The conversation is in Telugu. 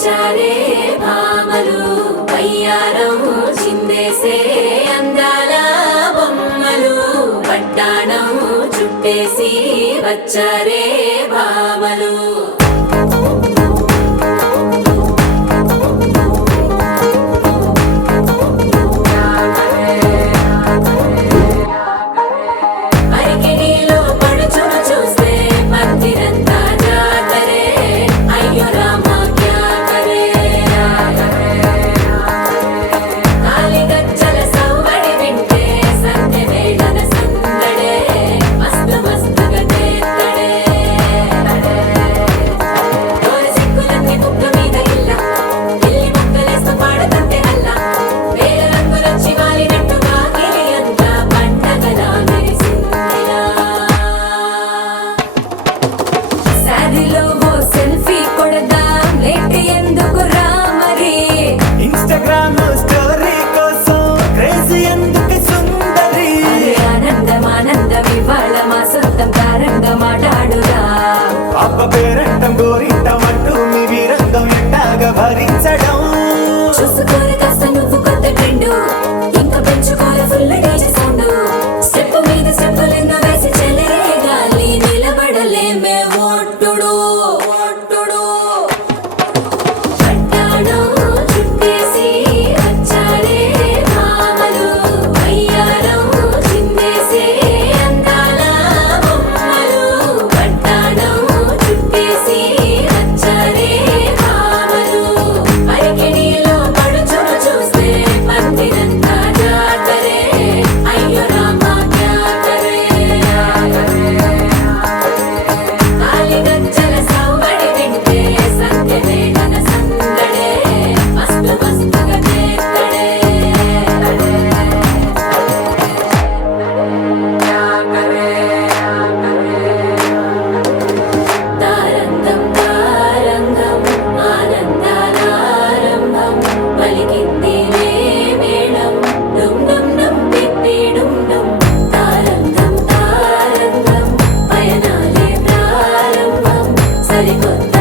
వచ్చారే భామలు వయ్యారం చిందేసే అందాల బొమ్మలు పట్టాణం చుట్టేసి వచ్చారే భామలు పేరంటం గోరింటమంటూ మీ వీరంగం ఎట్టాగా భరించడం చూసుకోరు కాస్త నువ్వు కొత్త ట్రెండ్ ఇంకా పెంచుకోరు ఫుల్ డీజే సౌండ్ స్టెప్ మీద స్టెప్పులెన్నో వేసి చెలే గాలి నిలబడలేమే ఓట్టుడు ఓట్టుడు పట్టాణం చుట్టేసి వచ్చారే భామలు వయ్యారం చిందేసే అందాల బొమ్మలు పట్టాణం చుట్టేసి వచ్చారే భామలు అరికెడిలో పడుచును చూస్తే పందిరంతా జాతరే అయ్యో రామా క్యా కరే కాలిగజ్జల సవ్వడి వింటే సంధ్యవేళన సందడే మస్తు మస్తుగా చేస్తడే తారంగం తారంగం ఆనందానారంభం పలికింది మేళం డుమ్ డుమ్ డుమ్ తిప్పి డుమ్ డుమ్ తారంగం తారంగం పయనాలే ప్రారంభం సరికొత్త